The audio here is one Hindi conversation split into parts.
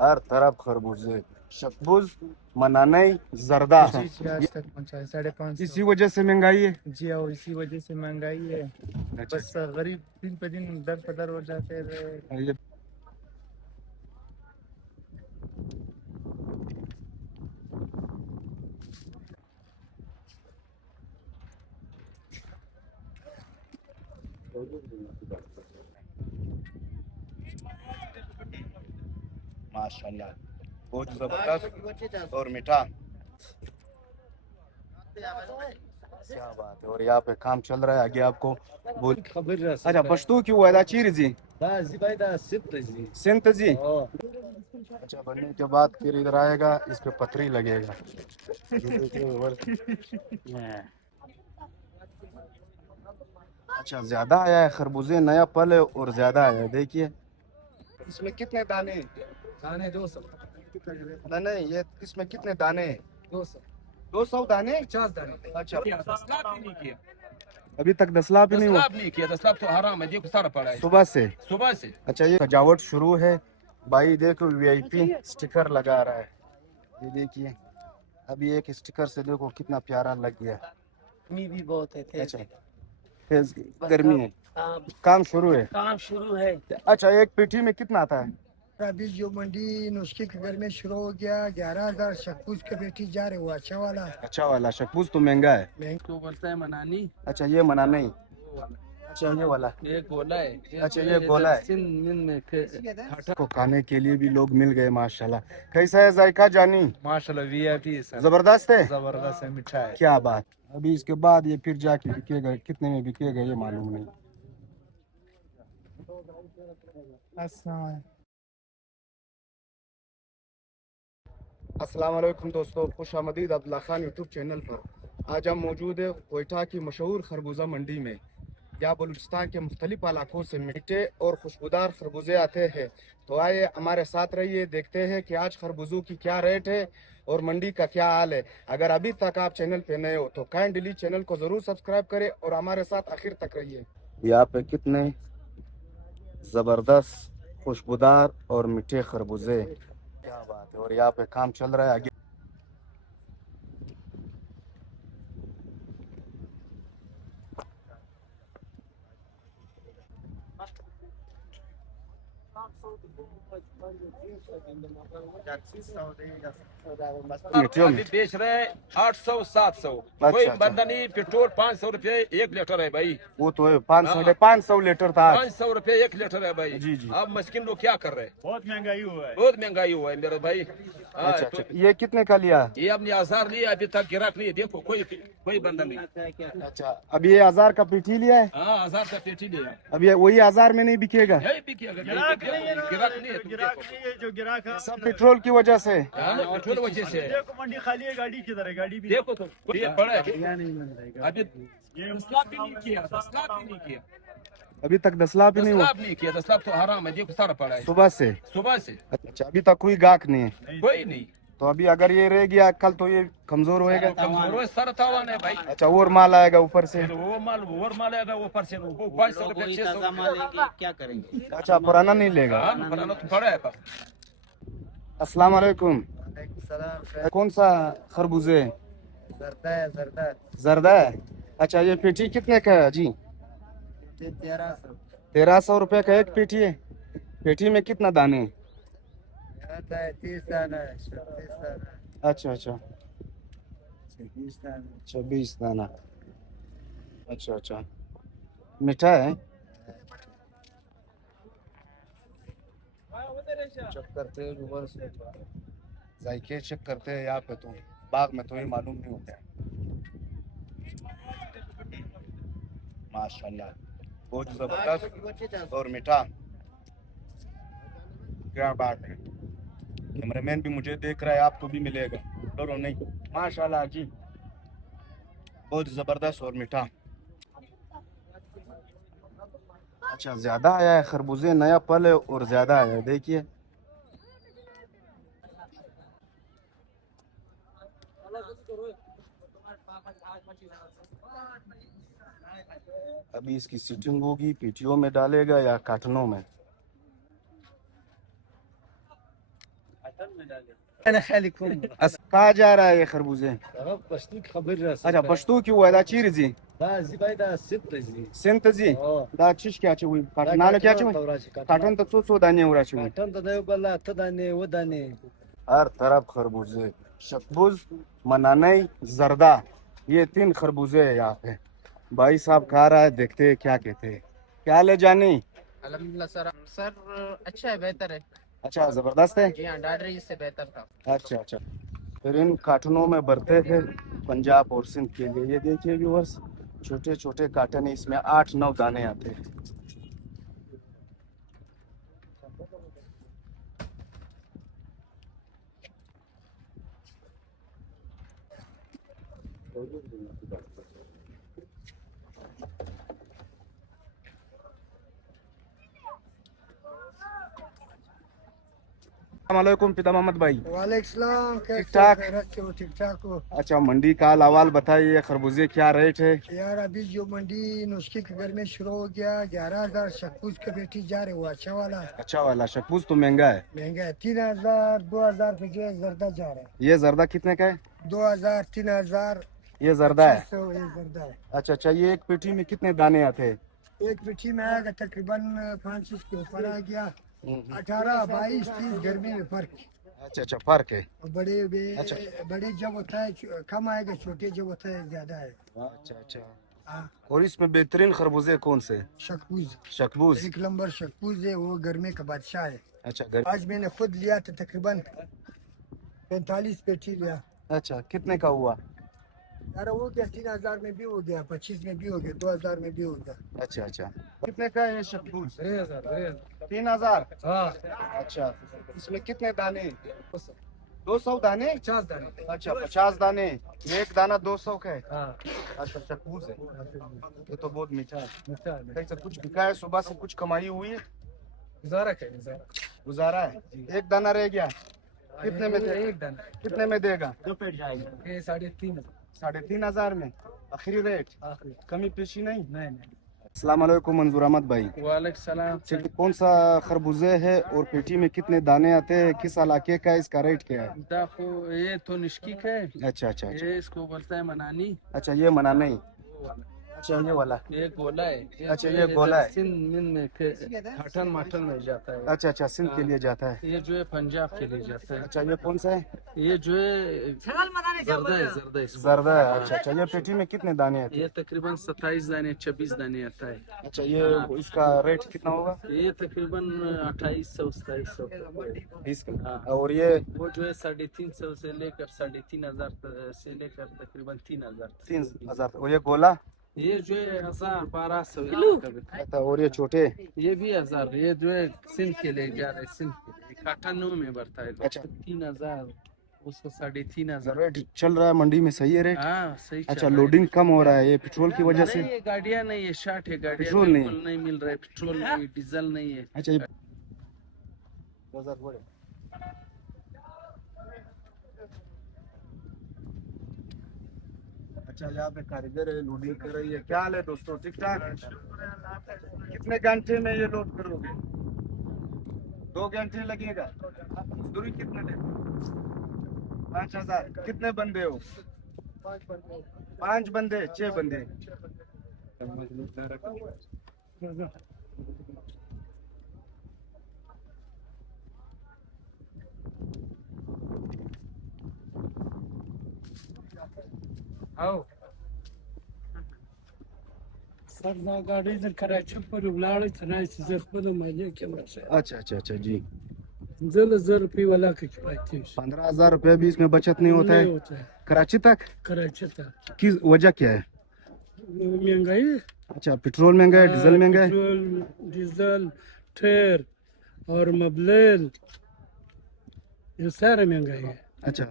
हर तरफ खरबूजे, शतबुज, मनाने, जर्दा। जी जी, आज तक पहुँचा 550। इसी वजह से महंगाई है। जी हाँ, इसी वजह से महंगाई है। अच्छा बस गरीब दिन पे दिन दर पदर हो जाते रहे। ये माशाल्लाह बहुत जबरदस्त और मीठा। क्या बात है। और यहाँ पे काम चल रहा है आगे आपको बोल। अच्छा पश्तो की वादा चीर जी सिंत जी। अच्छा बनने के बाद फिर इधर आएगा, इस पे पथरी लगेगा। ये देखिए अच्छा ज्यादा आया है खरबूजे, नया फल है और ज्यादा आया है। देखिए इसमें कितने दाने हैं? दाने 200। नहीं नहीं, ये इसमें कितने दाने हैं? 200। 200 दाने। 50 दाने। अच्छा 10 लाख भी नहीं किया। अभी तक 10 लाख भी 10 नहीं हुआ लाख नहीं किया, 10 लाख तो हराम है, देखो सारा पड़ा है सुबह से। सुबह से। अच्छा ये सजावट शुरू है। भाई देखो वीआईपी स्टिकर लगा रहा है। ये देखिए अभी एक स्टिकर से देखो कितना प्यारा लग गया। गर्मी भी बहुत है, अच्छा तेज गर्मी है, काम काम शुरू है। काम शुरू है। अच्छा एक पेटी में कितना आता है? अभी जो मंडी नुस्खे के घर में शुरू हो गया 11,000 शक्कुस के बेटी जा रहे हो अच्छा वाला। अच्छा वाला शक्बूज तो महंगा है। तो बोलता है मनानी। अच्छा ये मना नहीं। अच्छा ये वाला। ये गोला है। अच्छा ये गोला है। सिंध में को खाने के लिए भी लोग मिल गए माशाल्लाह। कैसा है जायका जानी? माशाल्लाह वीआईपी है सर, जबरदस्त है। जबरदस्त है, मीठा है। क्या बात। अभी इसके बाद ये फिर जाके बिकेगा, कितने में बिकेगा ये मालूम नहीं। अस्सलाम वालेकुम दोस्तों, खुश आमदीद अब्दुल्ला खान यूट्यूब चैनल पर। आज हम मौजूद है कोयटा की मशहूर खरबूजा मंडी में। यहाँ बलूचिस्तान के मुख्तलिफ इलाकों से मीठे और खुशबूदार खरबूजे आते हैं। तो आइए हमारे साथ रहिए, देखते हैं कि आज खरबूजों की क्या रेट है और मंडी का क्या हाल है। अगर अभी तक आप चैनल पे नए हो तो काइंडली चैनल को जरूर सब्सक्राइब करें और हमारे साथ आखिर तक रहिए। यहाँ पे कितने जबरदस्त खुशबूदार और मीठे खरबूजे। क्या बात है। और यहाँ पे काम चल रहा है आगे। मिट्टियों में अभी बेच रहे हैं 800 700। अच्छा, कोई अच्छा। बंदा नहीं, पेट्रोल 500 रुपये 1 लीटर है भाई। वो तो है 500 500 लीटर था आज। 500 रुपये 1 लीटर है भाई। जी, जी। अब मस्किन लोग क्या कर रहे हैं? बहुत महंगाई हुआ है। बहुत महंगाई हुआ है मेरे भाई। हाँ, अच्छा तो अच्छा ये कितने का लिया? ये अपने 1000 लिए, अभी तक गिराक नहीं है। देखो कोई बंदा नहीं। अच्छा अब ये 1000 का पेटी लिया है। हाँ 1000 का पेटी लिया। अब ये वही 1000 में नहीं बिकेगा। यही बिकेगा, गिराक नहीं है, गिराक नहीं है, जो गिराक नहीं है, जो गिराक है सब पेट्रोल की वजह से। हाँ, पेट्रोल वजह से है। देखो मंडी खाली है, गाड़ी किधर है? गाड़ी भी देखो तो ये पड़ा है अभी। ये 10 लाख भी नहीं किया, 10 लाख भी नहीं किया। अभी तक 10 लाख भी 10 नहीं हुआ लाख नहीं किया, 10 लाख तो हराम है, देखो सारा पड़ा है सुबह से। सुबह से। अच्छा अभी तक कोई गाहक नहीं है। कोई नहीं। तो अभी अगर ये रह गया कल तो ये कमजोर होएगा। कमजोर है, सारा तावान है भाई। अच्छा और माल आएगा ऊपर से। वो माल आएगा ऊपर से, वो 500 रुपये 600। क्या करेंगे? अच्छा पुराना नहीं लेगा। हाँ, पुराना तो पड़ा है बस। अस्सलाम वालेकुम। कौन सा खरबूजे है? जरदा है, जरदा जर्दा है। अच्छा ये पेटी कितने का है जी? 1300 1300 रुपये का एक पेटी है। पेटी में कितना दाने हैं? 30 दाना है, 36 दाना, अच्छा अच्छा 26 दाना। 26 दाना। अच्छा अच्छा मीठा है। चेक करते हैं ऊपर से, जायके चेक करते हैं यहाँ पे। तो बाग में तो ये मालूम नहीं होता है। माशाल्लाह बहुत जबरदस्त और मीठा। क्या बात है। कैमरामैन भी मुझे देख रहा है, आपको भी मिलेगा, डरो नहीं। माशाल्लाह जी बहुत जबरदस्त और मीठा। अच्छा ज्यादा आया है खरबूजे, नया फल है और ज्यादा आया है। देखिए अभी इसकी सीटिंग होगी, पीटीओ में डालेगा या कार्टनों में। कहाँ जा रहा है ये खरबूजे? अच्छा पश्तो की हुआ दा चीर जी सिंत जी दा चिश क्या चे हुई नाले क्या चे हुई काटन तो सो दाने उड़ा चे हुई हर तरफ खरबूजे शकबूज मनाने जर्दा ये 3 खरबूजे है यहाँ पे। भाई साहब खा रहा है, देखते हैं क्या कहते हैं। क्या ले जानी? अल्हम्दुलिल्लाह सर अच्छा है, बेहतर है। अच्छा जबरदस्त है। जी हाँ, डाडरी इससे बेहतर था। अच्छा अच्छा, फिर इन कार्टनों में भरते थे पंजाब और सिंध के लिए। ये देखिए व्यूअर्स, छोटे छोटे कार्टन है, इसमें 8-9 दाने आते हैं। अस्सलामुअलैकुम पिता मोहम्मद भाई। वालेकुम सलाम, ठीक कैसे ठाक? खैरियत से हो? ठीक ठाक हो? अच्छा मंडी का अहवाल बताइए, खरबूजे क्या रेट है? यार अभी जो मंडी नुस्खे के घर में शुरू हो गया, 11,000 शक्कूस के बेटी जा रहे हो, अच्छा वाला है। अच्छा वाला शकबूज तो महंगा है। महंगा है, 3,000 2,000 पे जो है जर्दा जा रहा है। ये जर्दा कितने का है? 2,000 3,000 ये जर्दा है। 600 ये जर्दा है। अच्छा अच्छा, ये एक पेटी में कितने दाने आते हैं? एक पेटी में आएगा तकरीबन 5 के ऊपर आ गया। 18 22 30 गर्मी में फर्क। अच्छा अच्छा, फर्क है। और बड़े अच्छा। बड़े जब होता है कम आएगा, छोटे जब होता है ज्यादा है। अच्छा अच्छा, हाँ, और इसमें बेहतरीन खरबूजे कौन से? शकूज शकबूज। 1 नंबर शकूज है, वो गर्मी का बादशाह है। अच्छा घर। आज मैंने खुद लिया था, तकरीबन 45 पेटी लिया। अच्छा कितने का हुआ? यार वो क्या 3,000 में भी हो गया, 25 में भी हो गया, 2,000 में भी हो गया। अच्छा अच्छा, कितने का है शकबूज? 3,000। अच्छा, इसमें कितने दाने? 200 दाने? 50 दाने। अच्छा 50 दाने, एक दाना 200 का है। अच्छा शकबूज है, ये तो बहुत मीठा है। कैसे कुछ बिका है सुबह से, कुछ कमाई हुई है? गुजारा है। एक दाना रह गया, कितने में देगा? एक दाना कितने में देगा? 3,500। 3,500 में आखिरी रेट, आखिरी कमी पेशी नहीं? नहीं। अस्सलाम वालेकुम मंजूर अहमद भाई। वालेकुम सलाम। कौन सा खरबूजे है और पेटी में कितने दाने आते हैं, किस इलाके का है, इसका रेट क्या है? दाखो ये तो निश्किक है, अच्छा अच्छा अच्छा, ये इसको बोलता है मनानी। अच्छा ये मना नहीं। अच्छा ये वाला। ये गोला है। अच्छा, ये गोला है। सिंध में खाटन माटन में जाता है। अच्छा अच्छा, सिंध के लिए जाता है। ये जो है पंजाब के लिए जाता है। अच्छा ये कौन सा है? ये जो है जर्दा है, जर्दा इसको। जर्दा है। अच्छा अच्छा, ये पेटी में कितने दाने आते हैं? ये तकरीबन 27 दाने 26 दाने आता है। अच्छा ये इसका रेट कितना होगा? ये तकरीबन 2800 2700। इसका और ये वो जो है 350 से लेकर 3,500 से लेकर तकरीबन 3,000। 3,000। और ये गोला? ये जो है 1,000 1200। अच्छा, और ये छोटे? ये भी 1,000। ये जो है सिंध के लिए जा रहा है, सिंध के लिए काटानो में बढ़ता है। अच्छा। 3,000 उसको 3,500। रेट चल रहा है मंडी में, सही है रेट? हाँ सही चल अच्छा, रहा है। लोडिंग कम हो रहा है ये पेट्रोल की वजह से? नहीं, ये गाड़ियाँ नहीं है, शार्ट है गाड़ियाँ, पेट्रोल नहीं? बिल्कुल नहीं मिल रहा है, पेट्रोल नहीं, डीजल नहीं है। अच्छा ये अच्छा, यहाँ पे कारीगर है, लोडिंग कर रही है। क्या हाल है दोस्तों, ठीक ठाक? कितने घंटे में ये लोड करोगे? 2 घंटे लगेगा। मजदूरी कितने दे? 5,000। कितने बंदे हो? 5 बंदे, 6 बंदे? आओ सर ना गाड़ी से कराची पर उलाड़ चनाई से खुद मजे के मसे। अच्छा अच्छा अच्छा जी। जल 1,000 रुपये वाला की किफायती 15,000 रुपये भी इसमें बचत नहीं होता है? होता है कराची तक कराची तक। की वजह क्या है? महंगाई। अच्छा, पेट्रोल महंगा है, डीजल महंगा है? पेट्रोल, डीजल, ठेर और मबलेल, ये सारे महंगाई है। अच्छा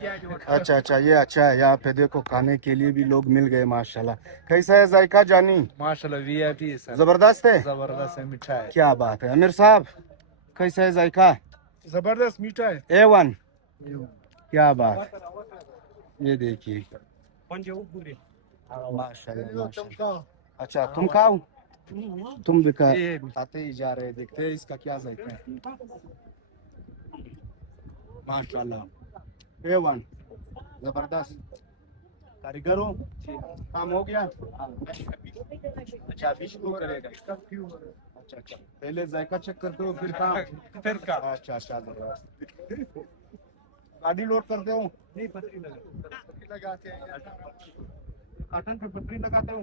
अच्छा अच्छा, ये अच्छा है। यहाँ पे देखो खाने के लिए भी लोग मिल गए माशाल्लाह। कैसा है जायका जानी? माशाल्लाह वीआईपी है सर, जबरदस्त है। जबरदस्त है, मीठा है। क्या बात है। अमीर साहब कैसा है जायका? जबरदस्त मीठा है। A1। क्या बात, ये देखिए माशाल्लाह माशाल्लाह। अच्छा तुम खाओ, तुम भी खाते ही जा रहे, देखते हैं इसका क्या जायका है। माशाल्लाह A1 जबरदस्त कारीगर हो, काम हो गया। अच्छा अभी शुरू करेगा। अच्छा अच्छा, पहले जायका चेक करते हो फिर काम, फिर काम। अच्छा अच्छा जबरदस्त। गाड़ी लोड करते हो? नहीं, पतरी लगाते हैं। कार्टन पे पतरी लगाते हो?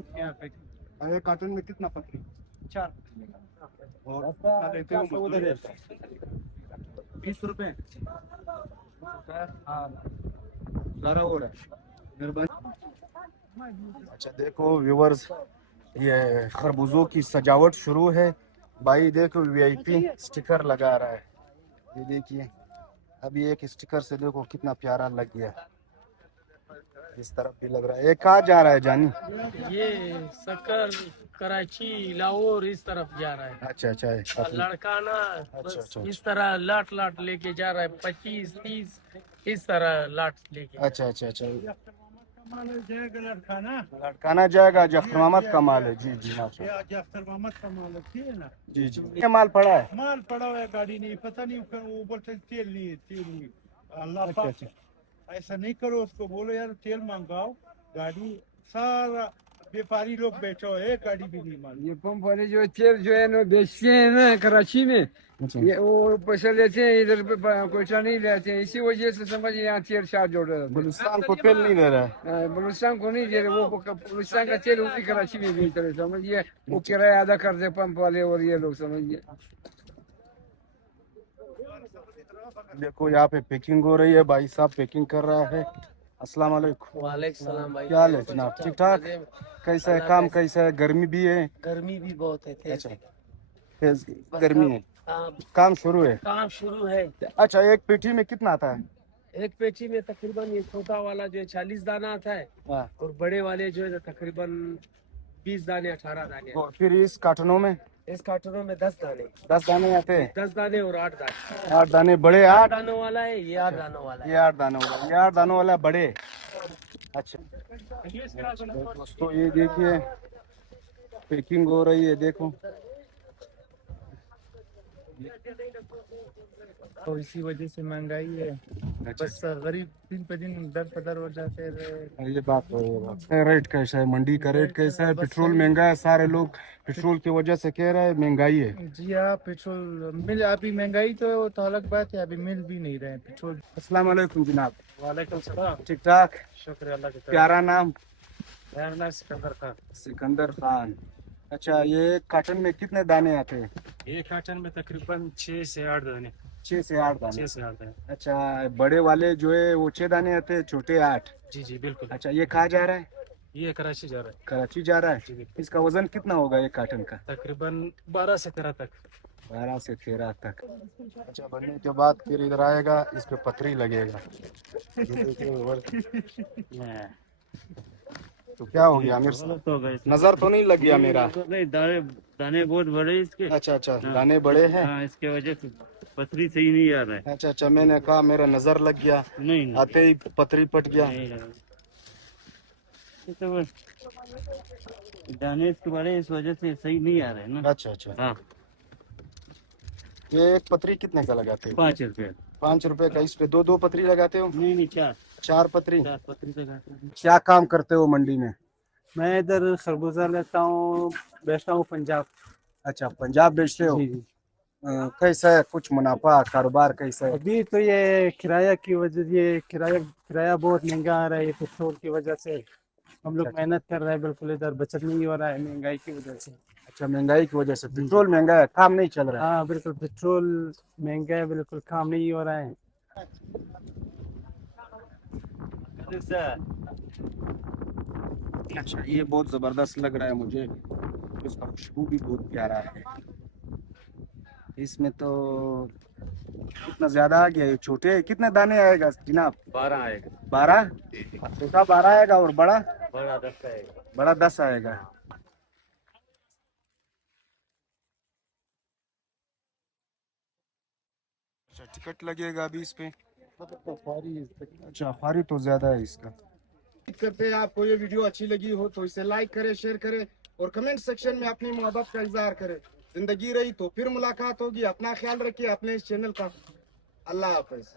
अरे कार्टन में कितना पतरी? 4। और कितना लेते हो? 20 रुपए। ज़रा हो रहा है मेहरबानी। अच्छा देखो व्यूवर्स, ये खरबूजों की सजावट शुरू है। भाई देखो VIP स्टिकर लगा रहा है, ये देखिए। अभी एक स्टिकर से देखो कितना प्यारा लग गया। इस तरफ भी लग रहा है। ये कहाँ जा रहा है जानी? ये शक्कर कराची लाहौर इस तरफ जा रहा है। अच्छा अच्छा है। लड़का ना अच्छा, बस अच्छा, इस तरह लाट लाट लेके जा रहा है, 25-30 इस तरह लाट लेके। अच्छा अच्छा अच्छा। लड़काना जाएगा जफ्र मोहम्मद का माल है। जी जी माशाल्लाह। जफ्तर मोहम्मद का माल है ना। जी जी। ये माल पड़ा है? माल पड़ा हुआ है, गाड़ी नहीं, पता नहीं वो बोलते तेल नहीं है, तेल नहीं। अल्लाह पाक ऐसा नहीं करो, उसको बोलो यार तेल मंगाओ। गाड़ी सारा व्यापारी लोग बैठे हुए, एक गाड़ी भी नहीं मालूम। ये पंप वाले जो तेल जो है ना बेचते हैं ना कराची में, ये वो पैसा लेते हैं, इधर पे कोयटा नहीं लेते हैं। इसी वजह से समझ यहाँ तेल चार्ज हो रहा है। बलूचिस्तान को तेल नहीं दे रहा है। बलूचिस्तान को नहीं दे रहे, वो बलूचिस्तान का तेल उसी कराची में बेच रहे, समझिए। वो किराया अदा करते पंप वाले और ये लोग, समझिए। देखो यहाँ पे पैकिंग हो रही है, भाई साहब पैकिंग कर रहा है। अस्सलाम वालेकुम। वालेकुम सलाम भाई। क्या हाल है जनाब? ठीक ठाक? कैसा है काम, कैसा है? गर्मी भी है? गर्मी भी बहुत है। अच्छा तेज गर्मी है। काम शुरू है? काम शुरू है। अच्छा एक पेटी में कितना आता है? एक पेटी में तकरीबन ये छोटा वाला जो है 40 दाना आता है, और बड़े वाले जो है तकरीबन 20 दाने 18 दाने। और फिर इस कार्टनों में? इस कार्टूनों में 10 दाने। 10 दाने आते हैं? 10 दाने और 8 दाने। 8 दाने बड़े? 8 दानों वाला है ये, 8 दानों वाला है ये 8 दानों वाला, ये 8 दानों वाला बड़े। अच्छा दोस्तों ये देखिए पैकिंग हो रही है, देखो। तो इसी वजह से महंगाई है। बस गरीब दिन पे दिन दर पदर हो जाते हैं। ये बात तो है। रेट कैसा है? मंडी का रेट कैसा है? पेट्रोल महंगा है, सारे लोग पेट्रोल की वजह से कह रहे हैं महंगाई है। जी हाँ, पेट्रोल मिल, अभी महंगाई तो है, वो तो अलग बात है, अभी मिल भी नहीं रहे हैं पेट्रोल। अस्सलाम वालेकुम जनाब। वालेकुम सलाम। ठीक ठाक? शुक्र अल्लाह का। प्यारा नाम? मेरा नाम सिकंदर खान। सिकंदर खान। अच्छा ये कार्टन में कितने दाने आते हैं? एक कार्टन में तकरीबन 6 से 8 दाने। 6 से 8 दाने। 6 से 8 दाने। अच्छा बड़े वाले जो है वो 6 दाने आते हैं, छोटे 8? जी जी बिल्कुल। अच्छा ये कहाँ जा रहा है? ये कराची जा रहा है। कराची जा रहा है। इसका वजन कितना होगा एक कार्टन का? तकरीबन 12 से 13 तक। 12 से 13 तक। अच्छा बनने के बाद फिर इधर आएगा, इस पे पथरी लगेगा। तो क्या हो गया आमिर साहब? नजर तो नहीं लग गया मेरा? नहीं, दाने बहुत बड़े इसके। अच्छा अच्छा दाने बड़े हैं। हाँ, इसके वजह से पथरी सही नहीं आ रहा है। अच्छा अच्छा मैंने कहा मेरा नजर लग गया, नहीं आते ही पथरी पट गया। नहीं, तो बस दाने इसके बड़े, इस वजह से सही नहीं आ रहे हैं ना। अच्छा अच्छा हाँ। ये एक पथरी कितने का लगाते हो? 5 रुपए। 5 रुपए का। इस पे दो पथरी लगाते हो? नहीं नहीं, 4 पथरी। 4 पथरी लगाते हैं। क्या काम करते हो मंडी में? मैं इधर खरबूजा लेता हूँ, बेचता हूँ पंजाब। अच्छा पंजाब बेचते हो? जी जी। कैसा है, कुछ मुनाफा कारोबार कैसा है? अभी तो ये किराया की वजह, ये किराया बहुत महंगा आ रहा है, ये पेट्रोल की वजह से। हम लोग मेहनत कर रहे हैं, बिल्कुल इधर बचत नहीं हो रहा है महंगाई की वजह से। अच्छा महंगाई की वजह से पेट्रोल महंगा है, काम नहीं चल रहा है। हाँ बिल्कुल, पेट्रोल महंगा है, बिल्कुल काम नहीं हो रहा है। अच्छा ये बहुत जबरदस्त लग रहा है मुझे, इसका खुशबू भी बहुत प्यारा है। इसमें तो कितना ज्यादा आ गया, ये छोटे है। कितने दाने आएगा जनाब? 12 आएगा। 12? छोटा 12 आएगा और बड़ा? बड़ा 10 आएगा। बड़ा 10 आएगा। अच्छा टिकट लगेगा अभी इस पे? अच्छा फारी तो ज्यादा है इसका। उम्मीद करते हैं आपको ये वीडियो अच्छी लगी हो तो इसे लाइक करें, शेयर करें और कमेंट सेक्शन में अपनी मोहब्बत का इजहार करें। जिंदगी रही तो फिर मुलाकात होगी। अपना ख्याल रखिए अपने इस चैनल का। अल्लाह हाफिज।